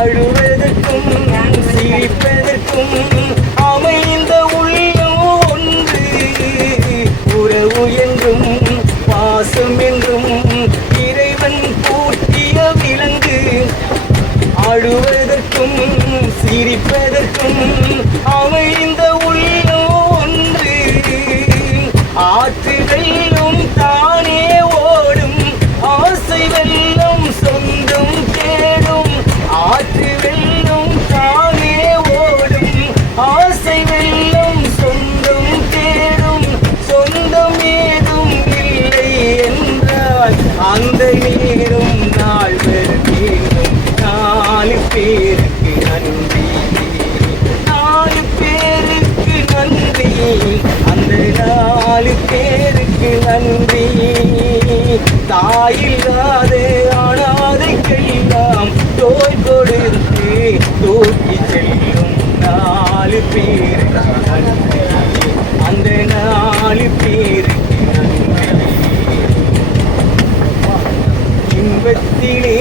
அழுவதற்கும் சிரிப்பதற்கும் அமைந்த உள்ளம் ஒன்று. உறவு என்றும் பாசம் என்றும் இறைவன் பூட்டிய விலங்கு. அழுவதற்கும் சிரிப்பதற்கும் அமைந்த உள்ளம் ஒன்று. ஆற்று வெள்ளம் தானே ஓடும், ஆசை வெள்ளம் சொந்தம் தேடும். ஆற்று வெள்ளம் தானே ஓடும், ஆசை வெள்ளம் சொந்தம் தேடும். சொந்தம் ஏதும் இல்லை என்றால் அந்த நேரும் நாள் வெறும். நாலு பேருக்கு நன்றி, நாலு பேருக்கு நன்றி, அந்த நாலு பேருக்கு நன்றி. தாயில்லாத அனாதைக்கெல்லாம் தோய் கொடுத்து தூக்கி செல்லும் நாலு பேருக்கு நன்றி, அந்த நாலு பேருக்கு நன்றி. இன்பத்திலே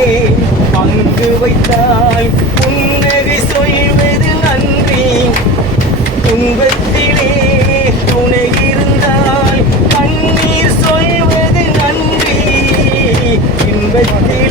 பங்கு வைத்தால் புன்னகை சொல்வது நன்றி. துன்பத்திலே துணை இருந்தால் கண்ணீர் சொல்வது நன்றி. இன்பத்திலே